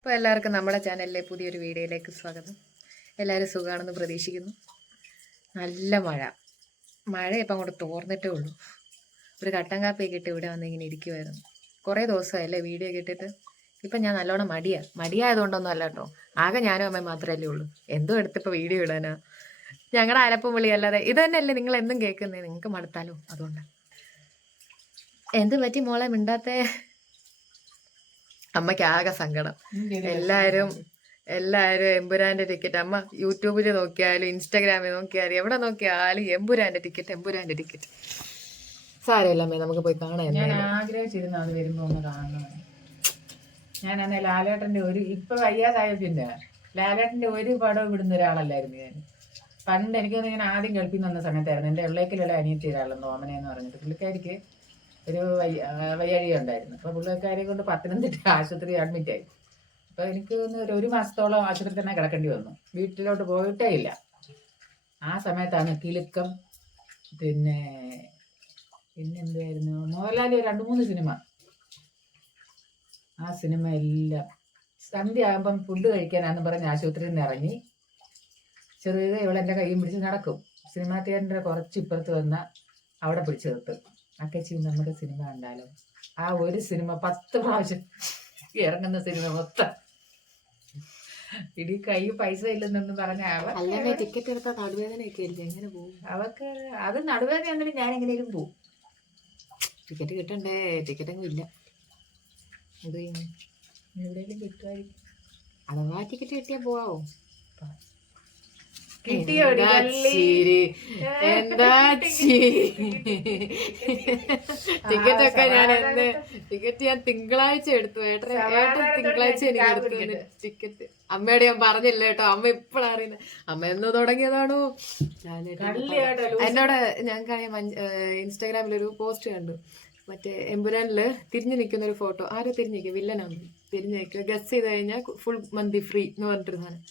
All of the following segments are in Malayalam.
അപ്പോൾ എല്ലാവർക്കും നമ്മുടെ ചാനലിലെ പുതിയൊരു വീഡിയോയിലേക്ക് സ്വാഗതം. എല്ലാവരും സുഖമാണെന്ന് പ്രതീക്ഷിക്കുന്നു. നല്ല മഴ. മഴ ഇപ്പം അങ്ങോട്ട് തോർന്നിട്ടേ ഉള്ളൂ. ഒരു കട്ടൻ കാപ്പിയൊക്കെ ഇട്ട് ഇവിടെ വന്ന് ഇങ്ങനെ ഇരിക്കുമായിരുന്നു കുറേ ദിവസമായല്ലേ വീഡിയോ കിട്ടിയിട്ട് ഇപ്പം ഞാൻ നല്ലോണം മടിയാ. മടിയായതുകൊണ്ടൊന്നും അല്ല കേട്ടോ. ആകെ ഞാനും അമ്മയും മാത്രമല്ലേ ഉള്ളൂ. എന്തോ എടുത്തിപ്പോൾ വീഡിയോ ഇടാനാ. ഞങ്ങളുടെ അലപ്പം വിളി അല്ലാതെ ഇത് തന്നെയല്ലേ നിങ്ങൾ എന്തും കേൾക്കുന്നേ? നിങ്ങൾക്ക് മടുത്താലോ? അതുകൊണ്ട്. എന്ത് പറ്റി മോളെ മിണ്ടാത്തേ? അമ്മയ്ക്ക് ആകെ സങ്കടം. എല്ലാരും എല്ലാരും എമ്പുരാന്റെ ടിക്കറ്റ് അമ്മ യൂട്യൂബിൽ നോക്കിയാലും ഇൻസ്റ്റാഗ്രാമിൽ നോക്കിയാലും എവിടെ നോക്കിയാലും എമ്പുരാന്റെ ടിക്കറ്റ് എമ്പുരാന്റെ ടിക്കറ്റ് സാരമില്ല അമ്മേ നമുക്ക് പോയി കാണാം ഞാൻ. ആഗ്രഹിച്ചിരുന്നു അത് വരുമ്പോ ഒന്ന് കാണണം ഞാൻ അന്ന് ലാലേട്ടന്റെ ഒരു ഇപ്പൊ വയ്യാതായ പിന്നെ ലാലേട്ടന്റെ ഒരു പടം വിടുന്ന ഒരാളല്ലായിരുന്നു ഞാൻ. പണ്ട് എനിക്കൊന്ന് ഞാൻ ആദ്യം ഗൾഫിൽ വന്ന സമയത്തായിരുന്നു. എന്റെ ഉള്ളേക്കിലുള്ള അനിയത്തി ഒരാളുണ്ട് ഓമന എന്ന് പറഞ്ഞിട്ട് പുള്ളിക്കാരിക്ക് ഒരു വയ്യാഴിക ഉണ്ടായിരുന്നു അപ്പൊ പുള്ളിക്കാരെ കൊണ്ട് പത്തനംതിട്ട ആശുപത്രി അഡ്മിറ്റ് ആയി. അപ്പൊ എനിക്ക് ഒരു ഒരു മാസത്തോളം ആശുപത്രി തന്നെ കിടക്കേണ്ടി വന്നു. വീട്ടിലോട്ട് പോയിട്ടേ ഇല്ല. ആ സമയത്താണ് കിലുക്കം പിന്നെ പിന്നെന്തായിരുന്നു? മോഹൻലാലി രണ്ട് മൂന്ന് സിനിമ. ആ സിനിമ എല്ലാം സന്ധ്യ ആകുമ്പം ഫുഡ് കഴിക്കാനാന്ന് പറഞ്ഞ് ആശുപത്രിയിൽ നിന്ന് ഇറങ്ങി. ചെറിയ ഇവളെന്റെ കൈയും പിടിച്ച് നടക്കും. സിനിമാ തിയേറ്ററിന്റെ കുറച്ച് ഇപ്പുറത്ത് വന്ന അവിടെ പിടിച്ചു നിർത്തും. അക്കച്ചി നമ്മുടെ സിനിമ കണ്ടാലോ? ആ ഒരു സിനിമ പത്ത് പ്രാവശ്യം ഇറങ്ങുന്ന സിനിമ മൊത്തം. ഇടി കൈ പൈസ ഇല്ലെന്നൊന്നും പറഞ്ഞ അവ ടിക്കറ്റ് എടുത്താൽ നടുവേദനയൊക്കെ ഇല്ലേ എങ്ങനെ പോകും? അവക്ക് അത് നടുവേദന ഉണ്ടെങ്കിൽ ഞാൻ എങ്ങനെയും പോകും ടിക്കറ്റ് കിട്ടണ്ടേ? ടിക്കറ്റ് അങ്ങ് ഇല്ല. ഇത് എവിടെയെങ്കിലും കിട്ടുമായിരിക്കും അഥവാ ടിക്കറ്റ് കിട്ടിയാൽ പോവാമോ എന്താ ടിക്കറ്റ് ഒക്കെ ഞാൻ എന്ത് ടിക്കറ്റ് ഞാൻ തിങ്കളാഴ്ച എടുത്തു. ഏട്ടൻ ഏട്ടൻ തിങ്കളാഴ്ച എനിക്ക് എടുത്തു ടിക്കറ്റ്. അമ്മയോട് ഞാൻ പറഞ്ഞില്ല കേട്ടോ. അമ്മ ഇപ്പോഴാണ് അറിയുന്നത് അമ്മ എന്ന് തുടങ്ങിയതാണോ. എന്നോട് ഞാൻ കഴിയാൻ ഇൻസ്റ്റാഗ്രാമിൽ ഒരു പോസ്റ്റ് കണ്ടു. മറ്റേ എമ്പുരാനിൽ തിരിഞ്ഞു നിൽക്കുന്ന ഒരു ഫോട്ടോ. ആരോ തിരിഞ്ഞു നിൽക്കുക വില്ലനാണ്. തിരിഞ്ഞു നിൽക്കുക ഗസ് ചെയ്ത് കഴിഞ്ഞാൽ ഫുൾ മന്തി ഫ്രീ എന്ന് പറഞ്ഞിട്ടൊരു സാധനം.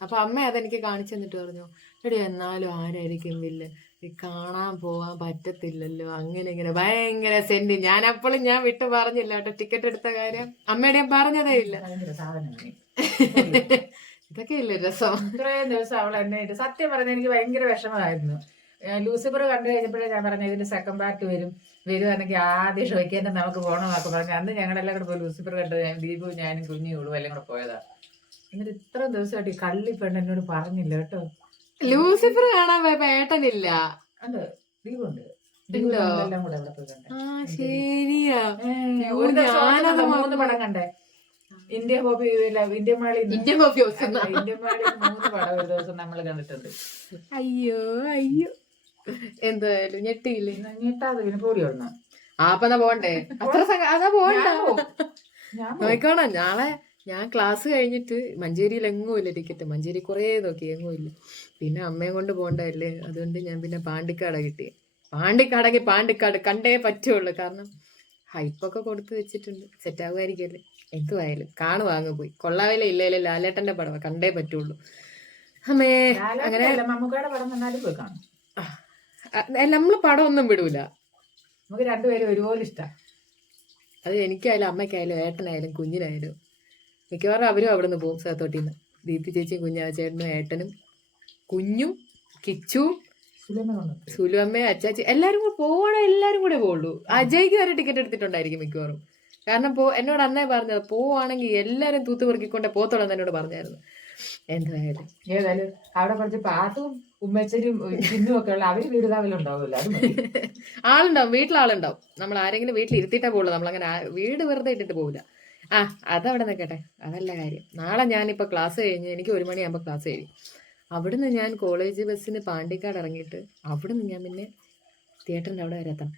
അപ്പൊ അമ്മ അതെനിക്ക് കാണിച്ചു തന്നിട്ട് പറഞ്ഞു എടി എന്നാലും ആരായിരിക്കും വില്ലൻ കാണാൻ പോവാൻ പറ്റത്തില്ലല്ലോ. അങ്ങനെ ഇങ്ങനെ ഭയങ്കര സെന്റ്. ഞാൻ അപ്പോഴും ഞാൻ വിട്ടു പറഞ്ഞില്ല കേട്ടോ ടിക്കറ്റ് എടുത്ത കാര്യം. അമ്മയുടെ ഞാൻ പറഞ്ഞതേ ഇല്ല. ഇതൊക്കെ ഇല്ലേ? രസം. ഇത്രയും ദിവസം അവൾ എന്നെ ഇത് സത്യം പറഞ്ഞ എനിക്ക് ഭയങ്കര വിഷമമായിരുന്നു. ലൂസിഫർ കണ്ടു കഴിഞ്ഞപ്പോഴേ ഞാൻ പറഞ്ഞു ഇതിന്റെ സെക്കൻഡ് പാർട്ട് വരും. വരുവാണെങ്കിൽ ആദ്യം ഷോയ്ക്കേണ്ട നമുക്ക് പോകണമെന്നൊക്കെ പറഞ്ഞു. അന്ന് ഞങ്ങളെല്ലാം കൂടെ പോയി ലൂസിഫർ കണ്ടു ഞാൻ ദീപു ഞാനും കുഞ്ഞു ഇവളും എല്ലാം കൂടെ പോയതാ. എന്നിട്ട് ഇത്ര ദിവസമായിട്ട് ഈ കള്ളി പെണ്ണ് എന്നോട് പറഞ്ഞില്ല കേട്ടോ. ലൂസിഫർ കാണാൻ പോയപ്പോ ഏട്ടനില്ല. ഉണ്ട് ദീപുണ്ട് ഉണ്ടോ? എല്ലാം കൂടെ അവിടെ പോയി കണ്ടേ. ആ ശരിയാ. ഏഹ്, ഒരു ദിവസം ഞാനത് ഓർക്കുന്നുണ്ടോ? മൂന്ന് പടം കണ്ടേ. ഇന്ത്യ ഹോബി ഇന്ത്യ മാളി ഇന്ത്യ ഹൗസ് ഇന്ത്യ മാളി മൂന്ന് പടം ഒരു ദിവസം നമ്മൾ കണ്ടിട്ടുണ്ട്. അയ്യോ അയ്യോ. എന്തായാലും ഞെട്ടിയില്ലേ? ഞെട്ടാതെ പിന്നെ പോടി ഓടണം ആ അപ്പൊ പോണ്ടേ അത്ര അതാ പോണ്ട നോക്കോണം നാളെ ഞാൻ ക്ലാസ് കഴിഞ്ഞിട്ട് മഞ്ചേരിയിൽ എങ്ങും ഇല്ല ടിക്കറ്റ് മഞ്ചേരി കുറേ നോക്കി എങ്ങും ഇല്ല. പിന്നെ അമ്മയെ കൊണ്ട് പോകണ്ടല്ലേ അതുകൊണ്ട് ഞാൻ പിന്നെ പാണ്ടിക്കാട കിട്ടി. പാണ്ടിക്കാടെങ്കിൽ പാണ്ടിക്കാട് കണ്ടേ പറ്റുള്ളൂ. കാരണം ഹൈപ്പൊക്കെ കൊടുത്തു വെച്ചിട്ടുണ്ട്. സെറ്റ് ആകുമായിരിക്കല്ലേ എന്തുവായാലും കാണുവാങ്ങ് പോയി. കൊള്ളാവില്ല ഇല്ലേ ലാലേട്ടന്റെ പടവ കണ്ടേ പറ്റുള്ളൂ. അമ്മേ അങ്ങനെ നമ്മൾ പടം ഒന്നും വിടൂല. നമുക്ക് രണ്ടുപേരും ഒരുപോലെ ഇഷ്ടം. അത് എനിക്കായാലും അമ്മയ്ക്കായാലും ഏട്ടനായാലും കുഞ്ഞിനായാലും മിക്കവാറും അവരും അവിടെ നിന്ന് പോകും സേത്തോട്ടിന്ന്. ദീപ്തി ചേച്ചിയും കുഞ്ഞാച്ചേട്ടനും ഏട്ടനും കുഞ്ഞും കിച്ചുവും സുലമ കൊണ്ടു സുലു അമ്മയും അച്ചാച്ചി എല്ലാവരും കൂടെ പോകണേ എല്ലാവരും കൂടെ പോകുള്ളൂ അജയ്ക്ക് വരെ ടിക്കറ്റ് എടുത്തിട്ടുണ്ടായിരിക്കും മിക്കവാറും. കാരണം പോ എന്നോട് അന്നേ പറഞ്ഞത് പോവാണെങ്കിൽ എല്ലാവരും തൂത്ത് പെറുക്കിക്കൊണ്ടേ പോത്തോളെന്ന് എന്നോട് പറഞ്ഞായിരുന്നു. എന്തായാലും. ഏതായാലും അവിടെ കുറച്ച് പാത്തും ഉമ്മച്ചനും ചിന്നും ഒക്കെ ഉള്ള അവർ വീട്. ആളുണ്ടാവും വീട്ടിലാളുണ്ടാവും. നമ്മൾ ആരെങ്കിലും വീട്ടിൽ ഇരുത്തിയിട്ടേ പോകുള്ളൂ നമ്മളങ്ങനെ അങ്ങനെ വീട് വെറുതെ ഇട്ടിട്ട് പോകില്ല ആ അതവിടെ നിൽക്കട്ടെ അതല്ല കാര്യം. നാളെ ഞാനിപ്പോൾ ക്ലാസ് കഴിഞ്ഞ് എനിക്ക് ഒരു മണിയാകുമ്പോൾ ക്ലാസ് കഴിയും. അവിടുന്ന് ഞാൻ കോളേജ് ബസ്സിന് പാണ്ടിക്കാട് ഇറങ്ങിയിട്ട് അവിടുന്ന് ഞാൻ പിന്നെ തിയേറ്ററിന്റെ അവിടെ വരെ എത്തണം.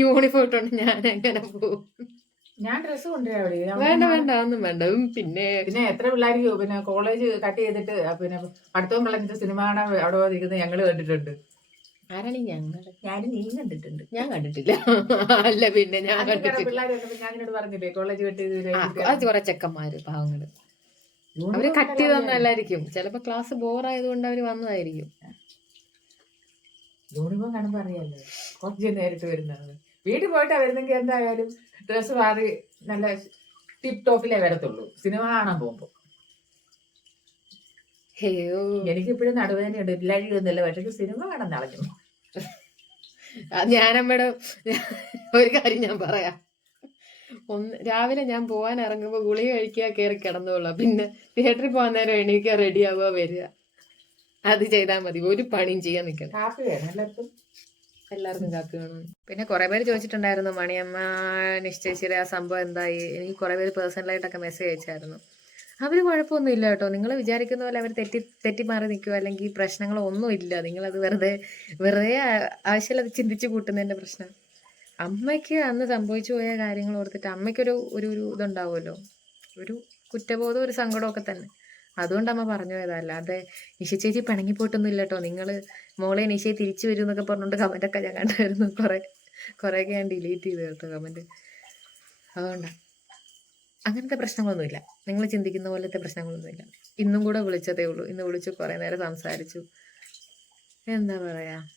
യൂണിഫോം ഇട്ടുണ്ട് ഞാൻ എങ്ങനെ പോകും ഞാൻ ഡ്രസ്സ് കൊണ്ടുവരാം വേണ്ട വേണ്ട ഒന്നും വേണ്ട. പിന്നെ പിന്നെ എത്ര പിള്ളേർക്കും പിന്നെ കോളേജ് കട്ട് ചെയ്തിട്ട് പിന്നെ പഠിത്തവും കളഞ്ഞിട്ട് സിനിമ കാണാൻ അവിടെ ഇരിക്കുന്നത് ഞങ്ങൾ കണ്ടിട്ടുണ്ട്. ആരാണ് ഈ ഞങ്ങൾ ഞാനും നീ കണ്ടിട്ടുണ്ട്. ഞാൻ കണ്ടിട്ടില്ല. അല്ല പിന്നെ ഞാൻ കണ്ടിട്ടില്ല. നിന്നോട് പറഞ്ഞില്ലേ കോളേജ് ചെയ്ത് കുറെ ചെക്കന്മാര് പാവങ്ങൾ. അവർ കട്ട് ചെയ്തൊന്നല്ലായിരിക്കും ചിലപ്പോ ക്ലാസ് ബോർ ആയതുകൊണ്ട് അവർ വന്നതായിരിക്കും. യൂണിഫോം കാണുമ്പോ അറിയാലോ കുറച്ച് നേരിട്ട് വരുന്നത് വീട്ടിൽ പോയിട്ട് വരുന്നെങ്കിൽ എന്തായാലും ഡ്രസ്സ് മാറി നല്ല ടിപ് ടോപ്പിലേ വരത്തുള്ളൂ. സിനിമ കാണാൻ പോകുമ്പോൾ എനിക്കിപ്പോഴും നടുവേദനയുണ്ട്. ഇല്ലാഴിയൊന്നുമില്ല പക്ഷേ സിനിമ കാണാൻ നടഞ്ഞു ഞാനമ്മയുടെ ഒരു കാര്യം ഞാൻ പറയാം. ഒന്ന് രാവിലെ ഞാൻ പോകാൻ ഇറങ്ങുമ്പോൾ ഗുളിക കഴിക്കുക കയറി കിടന്നോളാം. പിന്നെ തിയേറ്ററിൽ പോകാൻ നേരം എണീക്കുക റെഡി ആവുക വരിക. അത് ചെയ്താൽ മതി. ഒരു പണിയും ചെയ്യാൻ നിൽക്കണം കാപ്പി വേണം എല്ലാവർക്കും എല്ലാവർക്കും കാപ്പി വേണം. പിന്നെ കുറെ പേര് ചോദിച്ചിട്ടുണ്ടായിരുന്നു മണിയമ്മ നിശ്ചയിച്ചിട്ട് ആ സംഭവം എന്തായി? എനിക്ക് കുറെ പേര് പേഴ്സണലായിട്ടൊക്കെ മെസ്സേജ് അയച്ചായിരുന്നു. അവർ കുഴപ്പമൊന്നുമില്ല കേട്ടോ. നിങ്ങൾ വിചാരിക്കുന്ന പോലെ അവർ തെറ്റി തെറ്റി മാറി നിൽക്കുക അല്ലെങ്കിൽ പ്രശ്നങ്ങളൊന്നും ഇല്ല. നിങ്ങളത് വെറുതെ വെറുതെ ആവശ്യമില്ലാതെ ചിന്തിച്ച് കൂട്ടുന്നതിന്റെ പ്രശ്നം. അമ്മയ്ക്ക് അന്ന് സംഭവിച്ചു പോയ കാര്യങ്ങൾ ഓർത്തിട്ട് അമ്മയ്ക്കൊരു ഒരു ഒരു ഇതുണ്ടാവുമല്ലോ. ഒരു കുറ്റബോധം ഒരു സങ്കടമൊക്കെ തന്നെ. അതുകൊണ്ട് അമ്മ പറഞ്ഞു പോയതാ. അല്ലാതെ നിശ ചേച്ചി പിണങ്ങിപ്പോയിട്ടൊന്നും ഇല്ല കേട്ടോ. നിങ്ങൾ മോളെ നിശയെ തിരിച്ചു വരും എന്നൊക്കെ പറഞ്ഞുകൊണ്ട് കമന്റൊക്കെ ഞാൻ കണ്ടായിരുന്നു. കുറേ കുറേയൊക്കെ ഞാൻ ഡിലീറ്റ് ചെയ്തു കേട്ടോ കമന്റ് അതുകൊണ്ടാണ് അങ്ങനത്തെ പ്രശ്നങ്ങളൊന്നുമില്ല. നിങ്ങൾ ചിന്തിക്കുന്ന പോലത്തെ പ്രശ്നങ്ങളൊന്നുമില്ല. ഇന്നും കൂടെ വിളിച്ചതേ ഉള്ളൂ. ഇന്ന് വിളിച്ചു കുറേ നേരം സംസാരിച്ചു. എന്താ പറയാ?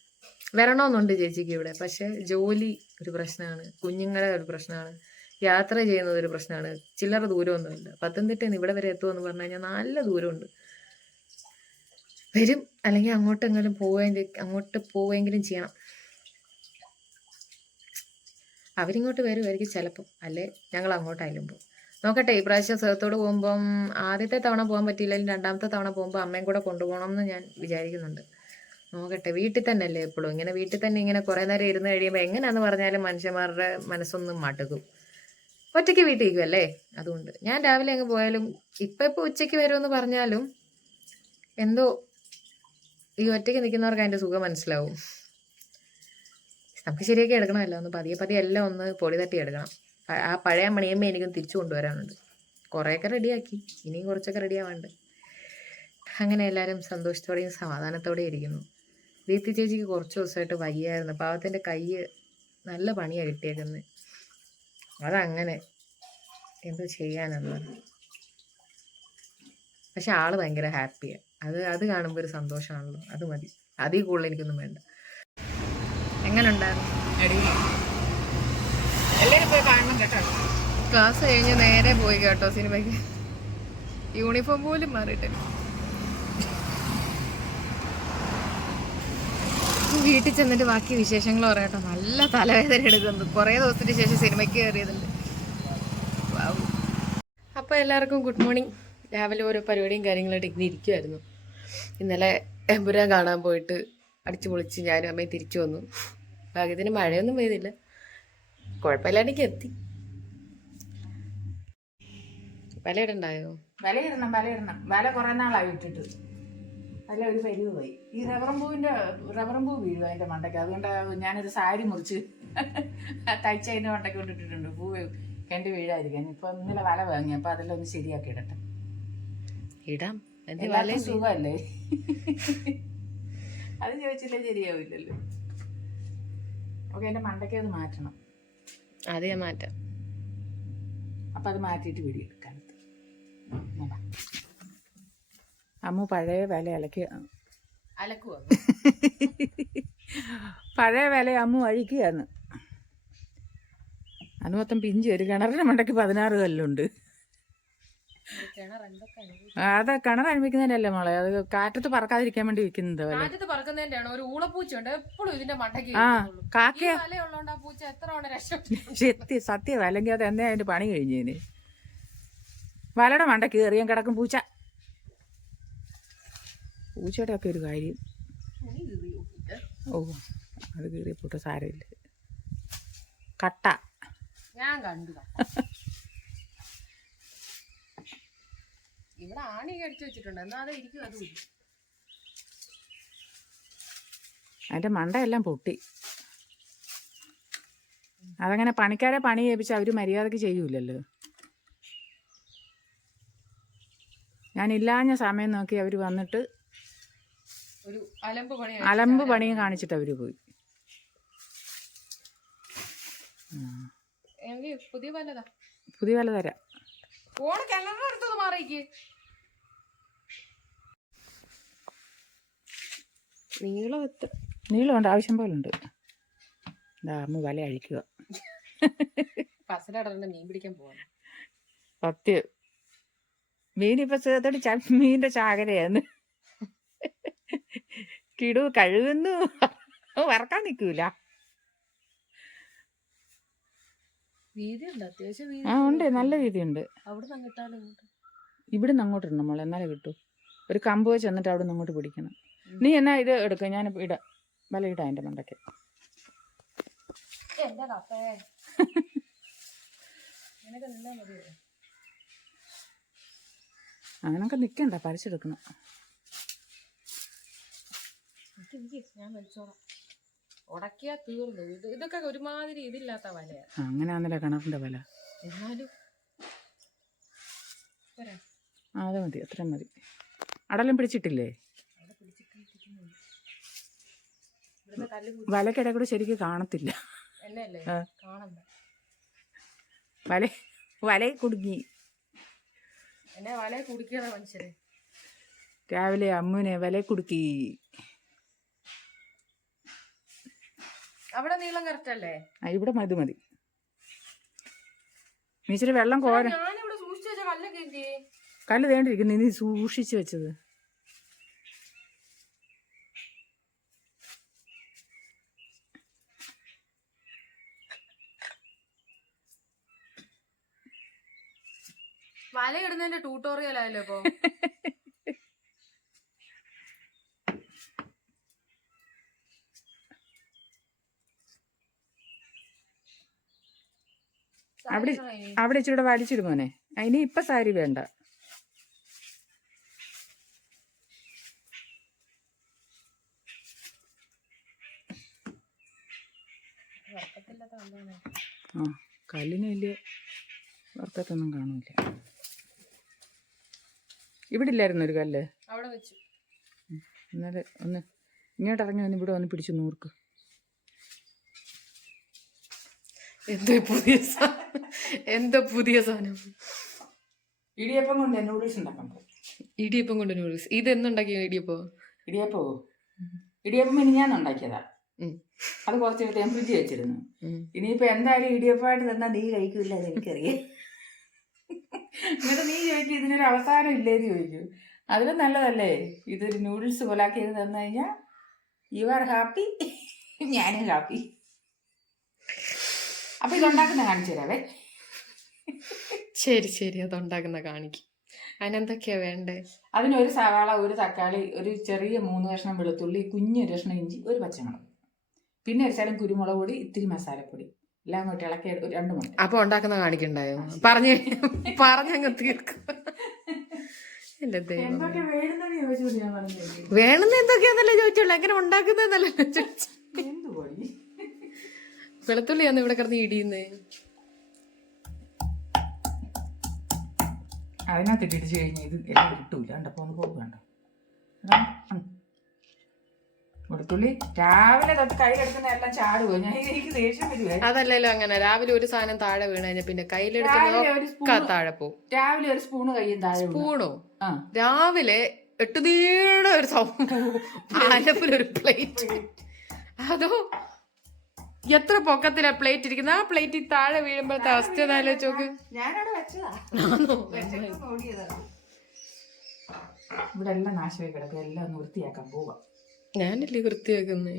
വരണമെന്നുണ്ട് ചേച്ചിക്ക് ഇവിടെ. പക്ഷെ ജോലി ഒരു പ്രശ്നമാണ്. കുഞ്ഞുങ്ങളെ ഒരു പ്രശ്നമാണ്. യാത്ര ചെയ്യുന്നത് ഒരു പ്രശ്നമാണ്. ചില്ലറ ദൂരമൊന്നുമില്ല. പത്തനംതിട്ടയിൽ ഇവിടെ വരെ എത്തുമെന്ന് പറഞ്ഞു കഴിഞ്ഞാൽ നല്ല ദൂരമുണ്ട്. വരും. അല്ലെങ്കിൽ അങ്ങോട്ടെങ്കിലും പോവേണ്ട അങ്ങോട്ട് പോവെങ്കിലും ചെയ്യണം. അവരിങ്ങോട്ട് വരുമായിരിക്കും ചിലപ്പം. അല്ലെ? ഞങ്ങൾ അങ്ങോട്ടായാലും പോകും നോക്കട്ടെ ഈ പ്രാവശ്യം സുഹൃത്തോട് പോകുമ്പം ആദ്യത്തെ തവണ പോകാൻ പറ്റിയില്ലെങ്കിൽ രണ്ടാമത്തെ തവണ പോകുമ്പോൾ അമ്മയും കൂടെ കൊണ്ടുപോകണം എന്ന് ഞാൻ വിചാരിക്കുന്നുണ്ട്. നോക്കട്ടെ വീട്ടിൽ തന്നെ അല്ലേ എപ്പോഴും ഇങ്ങനെ വീട്ടിൽ തന്നെ ഇങ്ങനെ കുറേ നേരം ഇരുന്ന് കഴിയുമ്പോൾ എങ്ങനെയാന്ന് പറഞ്ഞാലും മനുഷ്യന്മാരുടെ മനസ്സൊന്നും മടുക്കും. ഒറ്റയ്ക്ക് വീട്ടിൽ അല്ലേ അതുകൊണ്ട് ഞാൻ രാവിലെ അങ്ങ് പോയാലും ഇപ്പം ഇപ്പോൾ ഉച്ചയ്ക്ക് വരുമെന്ന് പറഞ്ഞാലും എന്തോ ഈ ഒറ്റയ്ക്ക് നിൽക്കുന്നവർക്ക് അതിന്റെ സുഖം മനസ്സിലാവും. നമുക്ക് ശരിയാക്കി എടുക്കണമല്ലോ ഒന്ന് പതിയെ പതിയെ എല്ലാം ഒന്ന് പൊടി തട്ടി എടുക്കണം. ആ പഴയ മണിയമ്മ എനിക്കും തിരിച്ചു കൊണ്ടുവരാനുണ്ട്. കുറേയൊക്കെ റെഡിയാക്കി. ഇനിയും കുറച്ചൊക്കെ റെഡിയാവാണ്ട് അങ്ങനെ എല്ലാവരും സന്തോഷത്തോടെയും സമാധാനത്തോടെയും ഇരിക്കുന്നു. ദീപ്തി ചേച്ചിക്ക് കുറച്ച് ദിവസമായിട്ട് വയ്യായിരുന്നു. പാവത്തിന്റെ കൈ നല്ല പണിയാണ് കിട്ടിയേക്കുന്നത് അതങ്ങനെ എന്ത് ചെയ്യാനെന്ന് പക്ഷെ ആൾ ഭയങ്കര ഹാപ്പിയാണ് അത് അത് കാണുമ്പോൾ ഒരു സന്തോഷമാണല്ലോ. അത് മതി. അതിൽ കൂടുതൽ എനിക്കൊന്നും വേണ്ട. എങ്ങനെ ഉണ്ടായിരുന്നു എല്ലാവരും പോയി കാണണം കേട്ടോ ക്ലാസ് കഴിഞ്ഞ് നേരെ പോയി കേട്ടോ സിനിമയ്ക്ക്. യൂണിഫോം പോലും മാറിയിട്ട് വീട്ടിൽ ചെന്നിട്ട് ബാക്കി വിശേഷങ്ങൾ പറയട്ടോ നല്ല തലവേദന എടുക്കുന്നു കുറേ ദിവസത്തിന് ശേഷം സിനിമയ്ക്ക് കയറിയതുണ്ട്. അപ്പോൾ എല്ലാവർക്കും ഗുഡ് മോർണിംഗ്. രാവിലെ ഓരോ പരിപാടിയും കാര്യങ്ങളായിട്ട് ഇങ്ങനെ ഇരിക്കുമായിരുന്നു ഇന്നലെ എമ്പുരാൻ കാണാൻ പോയിട്ട് അടിച്ചു പൊളിച്ച് ഞാനും അമ്മയും തിരിച്ചു വന്നു. ഭാഗ്യത്തിന് മഴയൊന്നും പെയ്തില്ല. കുഴപ്പമില്ലാണ്ടെങ്കിൽ എത്തി. വിലയിടുണ്ടായോ വലയിടണം വലയിടണം വല കുറെ നാളായി ഇട്ടിട്ട്. അല്ല ഒരു പരിവ് പോയി. ഈ റബ്ബറും പൂവിന്റെ റബ്ബറും പൂ വീഴും അതിന്റെ മണ്ടയ്ക്ക്? അതുകൊണ്ട് ഞാനൊരു സാരി മുറിച്ച് തയ്ച്ച് അതിന്റെ മണ്ടയ്ക്ക് കൊണ്ടിട്ടിട്ടുണ്ട്. പൂവ് കണ്ട് വീഴാതിരിക്കാൻ. ഇപ്പൊ ഇന്നലെ വല വാങ്ങി. അപ്പൊ അതെല്ലാം ഒന്ന് ശരിയാക്കി ഇടട്ടെ. ഇടാം. എല്ലാവർക്കും സുഖമല്ലേ? അത് ചോദിച്ചില്ലേ ശരിയാവില്ലല്ലോ. ഓക്കെ എന്റെ മണ്ടയ്ക്ക് അത് മാറ്റണം. അത് ഞാൻ മാറ്റാം. അപ്പൊ അത് മാറ്റിയിട്ട് എടുക്കാം. അമ്മ പഴയ വില അലക്കി അലക്കുക പഴയ വില അമ്മ അഴിക്കുകയാണ്. അത് മൊത്തം പിഞ്ച് ഒരു കിണറിന് മണ്ടയ്ക്ക് പതിനാറ് കല്ലുണ്ട്. അത് കിണർ അനുഭവിക്കുന്നതിനല്ലേ മോളെ? അത് കാറ്റത്ത് പറക്കാതിരിക്കാൻ വേണ്ടി വെക്കുന്നത് കാറ്റത്ത് പറക്കുന്നതിന്റെ ഒരു ഊളപ്പൂച്ചണ്ട് എപ്പോഴും ഇതിന്റെ മണ്ടയ്ക്ക് ആ ഇരിക്കുന്നുള്ളൂ. ഈ കാക്കയ? ആ പൂച്ച എത്ര തവണ രക്ഷപ്പെട്ടു സത്യം അല്ലെങ്കിൽ അത് എന്നെ അതിന്റെ പണി കഴിഞ്ഞേന്? വലയുടെ മണ്ടയ്ക്ക് കയറിയാൻ കിടക്കും പൂച്ച. പൂച്ചയുടെ ഒക്കെ ഒരു കാര്യം. ഓ അത് കീറിയപ്പോട്ട് സാരമില്ല. കട്ട. ഞാൻ കണ്ടു ഇവിടെ ആണി അടിച്ചു വെച്ചിട്ടുണ്ട്. എന്നാ അത് ഇരിക്കും അതും ഇല്ല. അതിന്റെ മണ്ടയെല്ലാം പൊട്ടി. അതങ്ങനെ പണിക്കാരെ പണി ഏൽപ്പിച്ച് അവർ മര്യാദയ്ക്ക് ചെയ്യൂലല്ലോ. ഞാൻ ഇല്ലാഞ്ഞ സമയം നോക്കി അവർ വന്നിട്ട് ഒരു അലമ്പ് പണി അലമ്പ് പണിയും കാണിച്ചിട്ട് അവർ പോയി. പുതിയ വില തരാം. ഫോൺ കിണറിന്റെ അടുത്തൊന്ന് മാറിക്ക് നീളം എത്ര നീളമുണ്ട്. ആവശ്യം പോലെ ഉണ്ട് അമ്മ വല അഴിക്കുക. മീൻ പിടിക്കാൻ പോവാണ്. സത്യം. ച മീനിന്റെ ചാകരയാന്ന്. കിടു കഴുകുന്നു. വറക്കാൻ നിക്കൂല. വീതിയുണ്ട്? ആ ഉണ്ട്? നല്ല ഇങ്ങോട്ട് ഇവിടുന്ന് അങ്ങോട്ടുണ്ട് മോളെ. എന്നാലേ കിട്ടൂ. ഒരു കമ്പ് വെച്ച് എന്നിട്ട് അവിടെ നിന്ന് അങ്ങോട്ട് പിടിക്കണം. നീ എന്നാ ഇത് എടുക്ക? ഞാൻ ഇടാം. വല ഇടാം എന്റെ മണ്ടയ്ക്ക് അങ്ങനൊക്കെ നിൽക്കണ്ട പരിച്ചെടുക്കണം ഉടക്കിയാ തീർന്നു. ഇത് ഇതൊക്കെ ഒരുമാതിരി ഇതില്ലാത്ത വലയാ. ആ, അങ്ങനെ ആണല്ലോ കിണറിന്റെ വല എന്നാലും അത് മതി. അത്രയും മതി. അടലം പിടിച്ചിട്ടില്ലേ അവിടെ പിടിച്ചിട്ടിരിക്കുന്നുണ്ട് ഇവിടുത്തെ കല്ല് കുടി വലക്കിടെ കൂടെ. ശരിക്കും കാണത്തില്ല. വല വലയിൽ കുടുങ്ങി. രാവിലെ അമ്മുനെ വലയിൽ കുടുക്കി. അവിടെ നീളം കറക്റ്റ് അല്ലേ? ആ ഇവിടെ മതി മതി. നീ ഇച്ചിരി വെള്ളം കോര കല്ല് തേണ്ടിരിക്കുന്നു നീ സൂക്ഷിച്ചു വെച്ചത്. വല ഇടുന്നതിന്റെ ട്യൂട്ടോറിയൽ ആയല്ലോ ഇപ്പൊ. അവിടെ അവിടെ ഇച്ചിരി വലിച്ചിട് മോനെ. അതിന് ഇപ്പൊ സാരി വേണ്ട. ആ കല്ലിന് വലിയ വർക്കത്തൊന്നും കാണൂല. ഇവിടെ ഇല്ലായിരുന്നു ഒരു കല്ല്. അവിടെ വെച്ചു. എന്നാൽ ഒന്ന് ഇങ്ങോട്ട് ഇറങ്ങി വന്ന് ഇവിടെ വന്ന് പിടിച്ചു നൂർക്ക്. എന്തോ പുതിയ സാധനം എന്തോ പുതിയ സാധനം. ഇടിയപ്പം കൊണ്ട് നൂഡിൽസ് ഉണ്ടാക്കാൻ പോകും ഇടിയപ്പം കൊണ്ട് നൂഡിൽസ് ഇത് എന്തുണ്ടാക്കിയ ഇടിയപ്പോ? ഇടിയപ്പോ? ഇടിയപ്പം ഇനി ഞാൻ ഉണ്ടാക്കിയതാ. അത് കുറച്ച് ഞാൻ ഫ്രിഡ്ജ് വെച്ചിരുന്നു. ഇനിയിപ്പോ എന്തായാലും ഇടിയപ്പമായിട്ട് തന്നാ നീ കഴിക്കില്ല എനിക്കറിയാം. എന്നിട്ട് നീ ചോദിക്കും ഇതിനൊരു അവസാനം ഇല്ലേന്ന് ചോദിക്കും. അതിലും നല്ലതല്ലേ? ഇതൊരു നൂഡിൽസ് പോലാക്കി ചെയ്ത് തന്നു കഴിഞ്ഞാൽ യു ആർ ഹാപ്പി ഞാനും ഹാപ്പി അപ്പൊ ഇതുണ്ടാക്കുന്ന കാണിച്ചു തരാവേ. ശരി ശരി. അത് ഉണ്ടാക്കുന്ന കാണിക്കും. അതിനെന്തൊക്കെയാ വേണ്ടേ? അതിന് ഒരു സവാള ഒരു തക്കാളി ഒരു ചെറിയ മൂന്ന് കഷ്ണം വെളുത്തുള്ളി കുഞ്ഞൊരു കഷ്ണം ഇഞ്ചി ഒരു പച്ചമുളക്. പിന്നെ ഒരു ശകലം കുരുമുളക് പൊടി ഇത്തിരി മസാലപ്പൊടി. എല്ലാം കൂട്ടി ഇളക്കി ഒരു രണ്ട് മുട്ട അപ്പൊ ഉണ്ടാക്കുന്ന കാണിക്കണ്ടായോ? പറഞ്ഞു പറഞ്ഞങ്ങ് തീർക്കും. എന്റെ ദൈവം എന്തൊക്കെ വേണമെന്ന് എന്തൊക്കെയാന്നല്ലേ ചോദിച്ചുള്ളൂ. എങ്ങനെ ഉണ്ടാക്കുന്നതെന്നല്ലേ ചോദിച്ചു വെളുത്തുള്ളിയാന്ന് ഇവിടെ കിടന്ന് ഇടിയുന്നേ? അതിനകത്ത് ഇട്ടിട്ട് കഴിഞ്ഞാൽ ഇത് എല്ലാം കിട്ടൂല. കണ്ടപ്പോ ഒന്ന് പോകും വേണ്ട വെളുത്തുള്ളി. രാവിലെ തൊട്ട് കയ്യിലെടുക്കുന്ന എല്ലാം ചാടുവോ? ഞാൻ എനിക്ക് ദേഷ്യം വരുവേ. അതല്ലല്ലോ അങ്ങനെ. രാവിലെ ഒരു സാധനം താഴെ വീണ് കഴിഞ്ഞാൽ പിന്നെ കയ്യിലെടുക്കുന്ന താഴെ പോവും രാവിലെ ഒരു സ്പൂണ് കയ്യും താഴെ. സ്പൂണോ? രാവിലെ എട്ട് നീള ഒരു സംഭവം ഒരു പ്ലേറ്റ് അതോ എത്ര പൊക്കത്തിലാ പ്ലേറ്റ് ഇരിക്കുന്നത് ആ പ്ലേറ്റ് താഴെ വീഴുമ്പോഴത്തെ അവസ്ഥ ആലോചിച്ചോക്ക്. ഇവിടെ എല്ലാം നാശമായി കിടക്കും. എല്ലാം ഒന്ന് വൃത്തിയാക്കാൻ പോവാ. ഞാനല്ലേ വൃത്തിയാക്കുന്നേ?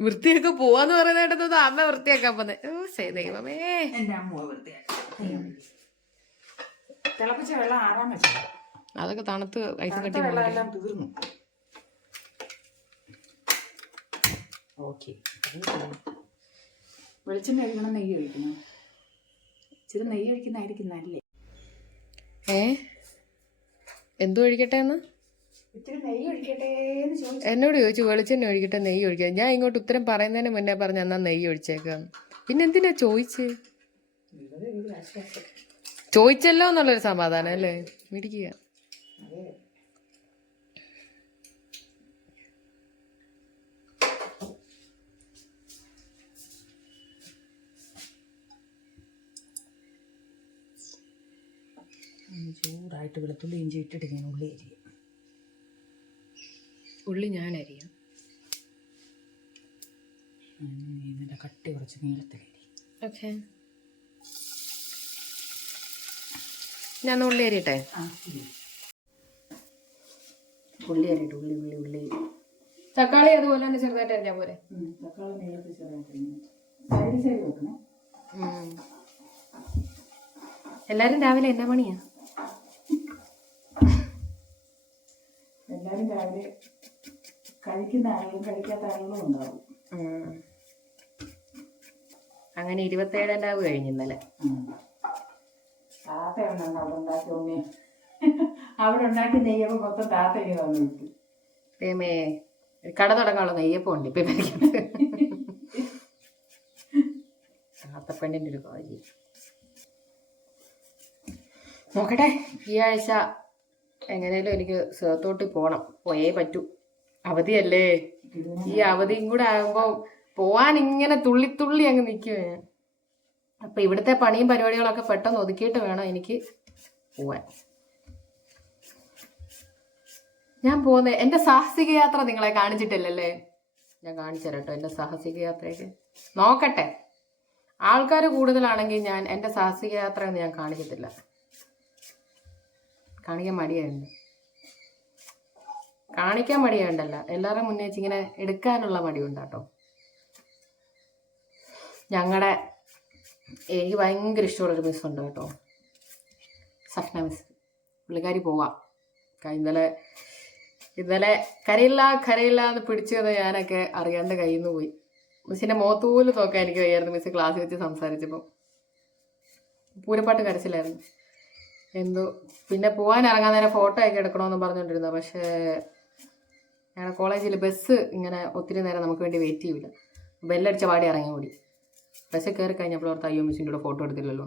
വൃത്തിയൊക്കെ പോവാന്ന് പറയുന്നത് അമ്മ വൃത്തിയാക്കാൻ പോന്നെ? ഓ ദൈവമേ. തിളപ്പിച്ച വെള്ളം ആറാൻ അതൊക്കെ തണുത്ത് ഐസ് കട്ടി വെള്ളം എല്ലാം തീർന്നു. ഓക്കെ. വെളിച്ചെണ്ണ ഒഴിക്കണം നെയ്യ് ഒഴിക്കണം. ഇച്ചിരി നെയ്യ് ഒഴിക്കുന്നതായിരിക്കും നല്ലേ ഏ? എന്തോ ഒഴിക്കട്ടെ എന്ന് എന്നോട് ചോദിച്ചു വെളിച്ചെണ്ണ ഒഴിക്കട്ടെ നെയ്യ് ഒഴിക്കാം ഞാൻ ഇങ്ങോട്ട് ഉത്തരം പറയുന്നതിന് മുന്നേ പറഞ്ഞ എന്നാ നെയ്യ് ഒഴിച്ചേക്കാം. പിന്നെ എന്തിനാ ചോദിച്ച്? ചോദിച്ചല്ലോ എന്നുള്ളൊരു സമാധാനം അല്ലേ? മിടിക്കുക ചൂടായിട്ട് വെളുത്തുള്ളി ഇഞ്ചി ഇട്ടിട്ട് ഞാൻ ഉള്ളി അരിയും. ഉള്ളി ഞാൻ അരിയാം ഇതിന്റെ കട്ടി കുറച്ച് നീളത്തിൽ ഓക്കെ. ഞാൻ ഉള്ളി അരിയട്ടെ? ഉള്ളി. അരിയട്ടെ ഉള്ളി ഉള്ളി ഉള്ളി. തക്കാളി അതുപോലെ തന്നെ ചെറുതായിട്ട് അരിഞ്ഞാൽ പോരെ? തക്കാളി നീളത്തിൽ ചെറുതായിട്ട് സൈഡ് വെക്കണേ. എല്ലാരും രാവിലെ എന്നാ പണിയാ? എല്ലാരും രാവിലെ കഴിക്കുന്ന ആളുകളും കഴിക്കാത്ത ആളുകളും ഉണ്ടാവും. അങ്ങനെ ഇരുപത്തേഴാം രാവ് കഴിഞ്ഞു ഇന്നലെ. താത്തയാണ് അവിടെ ഉണ്ടാക്കി ഉണ്ണി അവിടെ ഉണ്ടാക്കി നെയ്യപ്പം മൊത്തം താത്ത ഇനി വന്നു വിട്ടു ദൈവമേ കട തുടങ്ങാനുള്ള നെയ്യപ്പം ഉണ്ട് ഇപ്പൊ താത്തപ്പണ്ണിന്റെ ആത്തപ്പെണ്ണിന്റെ ഒരു കാര്യം. നോക്കട്ടെ ഈ ആഴ്ച എങ്ങനെയാലും എനിക്ക് സുഖത്തോട്ട് പോണം. പോയേ പറ്റൂ. അവധിയല്ലേ? ഈ അവധിയും കൂടെ ആകുമ്പോ പോവാൻ ഇങ്ങനെ തുള്ളി തുള്ളി അങ്ങ് നിൽക്കുവേ ഞാൻ. അപ്പൊ ഇവിടുത്തെ പണിയും പരിപാടികളൊക്കെ പെട്ടെന്ന് ഒതുക്കിയിട്ട് വേണം എനിക്ക് പോവാൻ. ഞാൻ പോകുന്നത് എന്റെ സാഹസിക യാത്ര നിങ്ങളെ കാണിച്ചിട്ടില്ലല്ലേ? ഞാൻ കാണിച്ചു എന്റെ എന്റെ സാഹസിക യാത്രയൊക്കെ നോക്കട്ടെ. ആൾക്കാർ കൂടുതലാണെങ്കിൽ ഞാൻ എന്റെ സാഹസിക യാത്ര ഞാൻ കാണിക്കത്തില്ല. കാണിക്കാൻ മടിയായുണ്ട്. കാണിക്കാൻ മടിയുണ്ടല്ല എല്ലാവരും മുന്നേ ഇങ്ങനെ എടുക്കാനുള്ള മടിയുണ്ട് കേട്ടോ ഞങ്ങളുടെ എനിക്ക് ഭയങ്കര ഇഷ്ടമുള്ളൊരു ഉണ്ട് കേട്ടോ. സഫ്ന മിസ് പുള്ളിക്കാരി പോവാം. ഇന്നലെ ഇന്നലെ കരയില്ല കരയില്ല എന്ന് പിടിച്ചത് ഞാനൊക്കെ അറിയാണ്ട് കയ്യിൽ നിന്ന് പോയി. മിസ്സിന്റെ മുഖത്ത് നോക്കാൻ എനിക്ക് വയ്യായിരുന്നു. മിസ് ക്ലാസ്സിൽ വെച്ച് സംസാരിച്ചപ്പോൾ പൂരപ്പാട്ട് കരച്ചിലായിരുന്നു. എന്തോ പിന്നെ പോകാൻ ഇറങ്ങാൻ നേരം ഫോട്ടോ ഒക്കെ എടുക്കണമെന്ന് പറഞ്ഞുകൊണ്ടിരുന്നു പക്ഷേ ഞങ്ങളുടെ കോളേജിൽ ബസ് ഇങ്ങനെ ഒത്തിരി നേരം നമുക്ക് വേണ്ടി വെയിറ്റ് ചെയ്യില്ല ബെല്ലടിച്ച പാടി ഇറങ്ങി കൂടി ബസ്സിൽ കയറി കഴിഞ്ഞപ്പോൾ ഓർത്ത് അയ്യോ മിസ്സിന്റെ കൂടെ ഫോട്ടോ എടുത്തില്ലല്ലോ.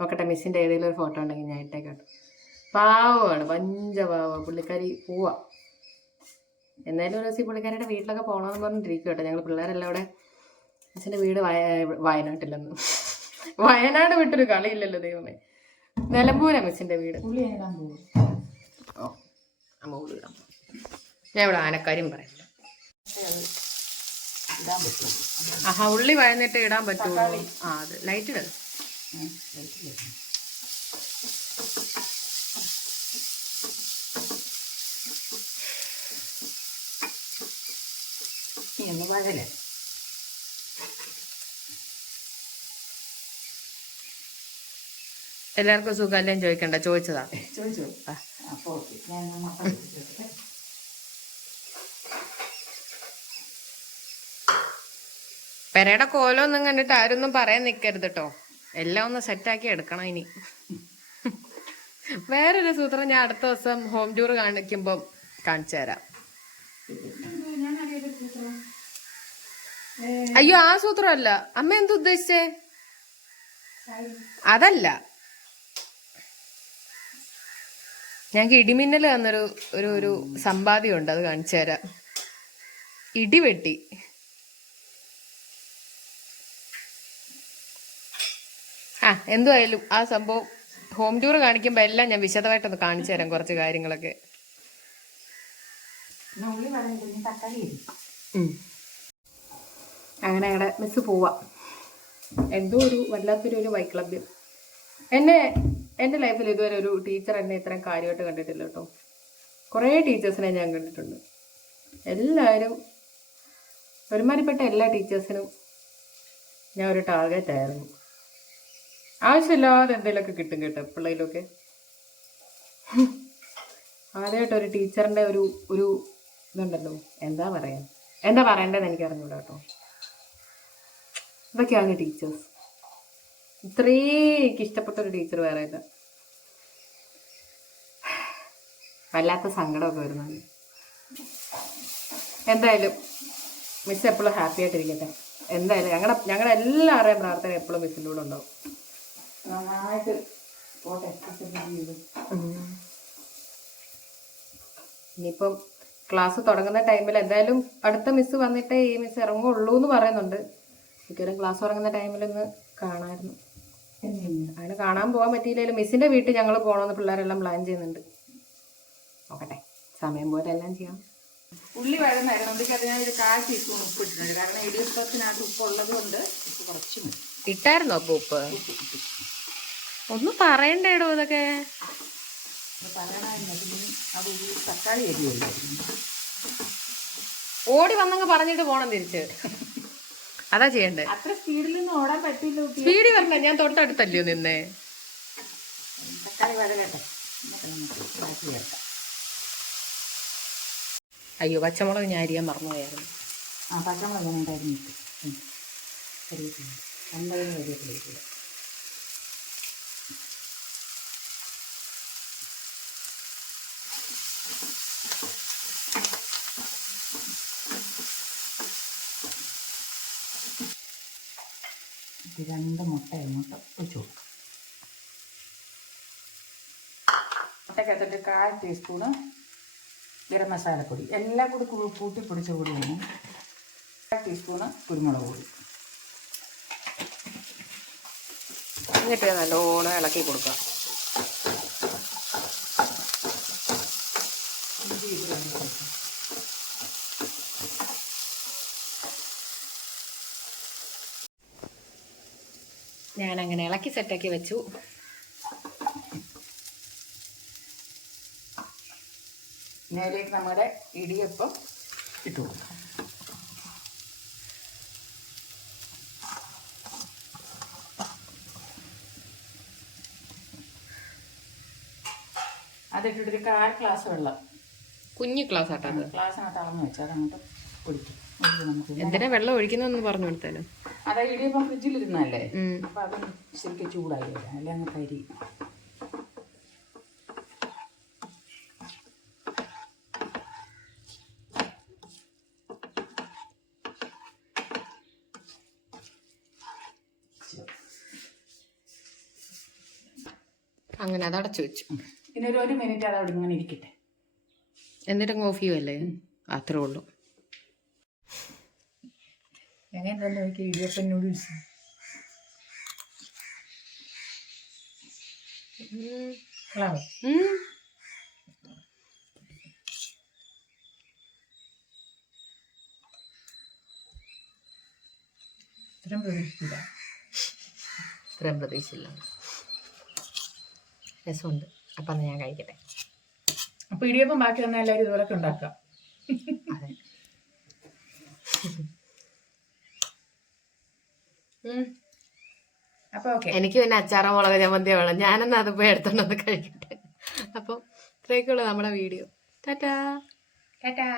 നോക്കട്ടെ മിസ്സിന്റെ ഏതെങ്കിലും ഒരു ഫോട്ടോ ഉണ്ടെങ്കിൽ ഞാൻ ഇട്ടേക്കട്ടെ പാവമാണ് പഞ്ചപാവ. പുള്ളിക്കാരി പോവാ. എന്തായാലും ഒരു ദിവസം പുള്ളിക്കാരിയുടെ വീട്ടിലൊക്കെ പോകണമെന്ന് പറഞ്ഞിട്ടിരിക്കും കേട്ടോ. ഞങ്ങൾ പിള്ളേരെല്ലാം അവിടെ അച്ഛന്റെ വീട് വയ വയനാട്ടിലെന്ന്. വയനാട് വിട്ടൊരു കളിയില്ലല്ലോ ദൈവമേ. നിലമ്പൂരാണ് മിസ്സിന്റെ വീട്. ഓ അമ്മ ഉള്ളിടാം ഞാൻ ഇവിടെ ആനക്കാര്യം പറയാം. ആഹാ ഉള്ളി വഴന്നിട്ട് ഇടാൻ പറ്റുമോ ആ അത് ലൈറ്റ് ഇടാം എല്ലാവർക്കും സുഖം സുഖമല്ലേ ചോദിക്കണ്ട ചോദിച്ചതാ. ചോദിച്ചു. അപ്പോൾ ഞാൻ മുട്ട പൊട്ടിച്ചെടുക്കട്ടെ. പെരയുടെ കോലമൊന്നും കണ്ടിട്ട് ആരൊന്നും പറയാൻ നിൽക്കരുത് കേട്ടോ എല്ലാം ഒന്ന് സെറ്റാക്കി എടുക്കണം ഇനി. വേറൊരു സൂത്രം ഞാൻ അടുത്ത ദിവസം ഹോം ടൂർ കാണിക്കുമ്പോൾ കാണിച്ചു തരാം. അയ്യോ ആ സൂത്രമല്ല. അമ്മ എന്ത് ഉദ്ദേശിച്ചേ? അതല്ല. ഞങ്ങൾക്ക് ഇടിമിന്നൽ തന്നൊരു ഒരു ഒരു സമ്പാദ്യം ഉണ്ട് അത് കാണിച്ചു തരാം. ഇടിവെട്ടി. എന്തുമായാലും ആ സംഭവം ഹോം ടൂർ കാണിക്കുമ്പോൾ എല്ലാം ഞാൻ വിശദമായിട്ടൊന്ന് കാണിച്ചു തരാം കുറച്ച് കാര്യങ്ങളൊക്കെ. അങ്ങനെ ഞങ്ങളുടെ മിസ് പോവാ. എന്തോ ഒരു വല്ലാത്തൊരു ഒരു വൈക്ലബ്യം എന്നെ എന്റെ ലൈഫിൽ ഇതുവരെ ഒരു ടീച്ചർ എന്നെ ഇത്രയും കാര്യമായിട്ട് കണ്ടിട്ടില്ല കേട്ടോ. കുറേ ടീച്ചേഴ്സിനെ ഞാൻ കണ്ടിട്ടുണ്ട്. എല്ലാവരും ഒരുമാതിരിപ്പെട്ട എല്ലാ ടീച്ചേഴ്സിനും ഞാൻ ഒരു ടാർഗറ്റ് ആയിരുന്നു. ആവശ്യമില്ലാതെ എന്തെങ്കിലുമൊക്കെ കിട്ടും കേട്ടോ പിള്ളേരിലൊക്കെ. ആദ്യമായിട്ട് ഒരു ടീച്ചറിന്റെ ഒരു ഒരു ഇതുണ്ടല്ലോ. എന്താ പറയാ? എന്താ പറയണ്ടതെന്ന് എനിക്ക് അറിഞ്ഞൂടാ കേട്ടോ. ഇതൊക്കെയാണ് ടീച്ചേഴ്സ്. ഇത്രയും ഇഷ്ടപ്പെട്ട ഒരു ടീച്ചർ വേറെ ഇല്ല. വല്ലാത്ത സങ്കടമൊക്കെ വരുന്നുണ്ട് എന്തായാലും മിസ് എപ്പോഴും ഹാപ്പി ആയിട്ടിരിക്കട്ടെ. എന്തായാലും ഞങ്ങളുടെ ഞങ്ങളുടെ എല്ലാവരുടെയും പ്രാർത്ഥന എപ്പോഴും മിസ്സിന്റെ കൂടെ ഉണ്ടാവും. നന്നായിട്ട് പോട്ടെ ഇനിയിപ്പം ക്ലാസ് തുടങ്ങുന്ന ടൈമിൽ എന്തായാലും അടുത്ത മിസ് വന്നിട്ടേ ഈ മിസ് ഇറങ്ങുള്ളൂ എന്ന് പറയുന്നുണ്ട്. മിക്കവാറും ക്ലാസ് തുടങ്ങുന്ന ടൈമിൽ ഒന്ന് കാണാമായിരുന്നു. അങ്ങനെ കാണാൻ പോകാൻ പറ്റിയില്ലെങ്കിലും മിസ്സിന്റെ വീട്ടിൽ ഞങ്ങൾ പോകണമെന്ന് പിള്ളേരെല്ലാം പ്ലാൻ ചെയ്യുന്നുണ്ട്. നോക്കട്ടെ സമയം പോലെ എല്ലാം ചെയ്യാം. ഉള്ളി വഴന്നായിരുന്നു. ഞാൻ ഒരു കാൽ ടീസ്പൂൺ ഉപ്പ് ഇട്ടിട്ടുണ്ട് കാരണം ഇടിയപ്പത്തിനകത്ത് ഉപ്പ് ഉള്ളത് കൊണ്ട് കുറച്ച് ഇട്ടായിരുന്നോ അപ്പൊ ഉപ്പ് ഒന്ന് പറയണ്ടേടോ ഇതൊക്കെ. ഓടി വന്നങ്ങ് പറഞ്ഞിട്ട് പോണം തിരിച്ച്. അതാ ചെയ്യണ്ടേ? അത്ര നിന്ന് ഓടാൻ പറ്റില്ല സ്പീഡിൽ വരണ ഞാൻ തൊട്ടടുത്തല്ലയോ നിന്നെ. തക്കാളി അയ്യോ പച്ചമുളക് ഞാൻ അരിയാൻ മറന്നുപോയായിരുന്നു. ആ പച്ചമുളക് വേണ്ടായിരുന്നു കറിവേപ്പില. രണ്ട് മുട്ട ഇങ്ങോട്ട് ഒഴിച്ചു കൊടുക്കും. മുട്ടക്കകത്തിട്ട് കാൽ ടീസ്പൂണ് ഗരം മസാലപ്പൊടി. എല്ലാം കൂടി കൂട്ടി പൊടിച്ച പൊടിയാണ്. കാൽ ടീസ്പൂണ് കുരുമുളക് പൊടി. എന്നിട്ട് നല്ലോണം ഇളക്കി കൊടുക്കാം ഇഞ്ചി ഇടുന്നതിന് ശേഷം ഞാൻ അങ്ങനെ ഇളക്കി സെറ്റാക്കി വെച്ചു. നേരിട്ട് നമ്മുടെ ഇടിയപ്പം ഇട്ടു കൊടുക്കാം. അതിട്ടിട്ടൊരു കാൽ ഗ്ലാസ് വെള്ളം. കുഞ്ഞു ക്ലാസ് ആട്ടാ ഗ്ലാസ് അളന്ന് വെച്ചാൽ അതങ്ങോട്ട് ഒഴിച്ച് നമുക്ക് എന്തിനാ വെള്ളം ഒഴിക്കുന്നതെന്ന് പറഞ്ഞു കൊടുത്തേന് അത് ഇടിയപ്പം ഫ്രിഡ്ജിലിരുന്നല്ലേ അപ്പൊ അത് ശരിക്കും ചൂടായി വരാം. അല്ലെങ്കിൽ അങ്ങ് അങ്ങനെ അത് അടച്ചു വെച്ചു. ഇനി ഒരു ഒരു മിനിറ്റ് അത് അവിടെ ഇങ്ങനെ ഇരിക്കട്ടെ. എന്നിട്ട് ഓഫ് ചെയ്യുമല്ലേ അത്രേ ഉള്ളൂ. എങ്ങനെ തന്നെ നോക്കി ഇടിയപ്പം നൂഡിൽസ് കളാവോ ഉം. ഇത്രയും പ്രതീക്ഷിച്ചില്ല. ഇത്രയും പ്രതീക്ഷിച്ചില്ല. രസമുണ്ട്. അപ്പം ഞാൻ കഴിക്കട്ടെ. അപ്പൊ ഇടിയപ്പം ബാക്കി വന്നാൽ എല്ലാവരും ഇതുപോലൊക്കെ ഉണ്ടാക്കാം. അതെ. അപ്പൊ ഓക്കെ. എനിക്ക് പിന്നെ അച്ചാറ മുളക് ചമ്മന്തി വേണം ഞാനെന്നാ അത് പോയി എടുത്തോണ്ടൊന്ന് കഴിക്കട്ടെ. അപ്പം ഇത്രയൊക്കെയുള്ളൂ നമ്മുടെ വീഡിയോ. ടാറ്റാ. ടാറ്റാ.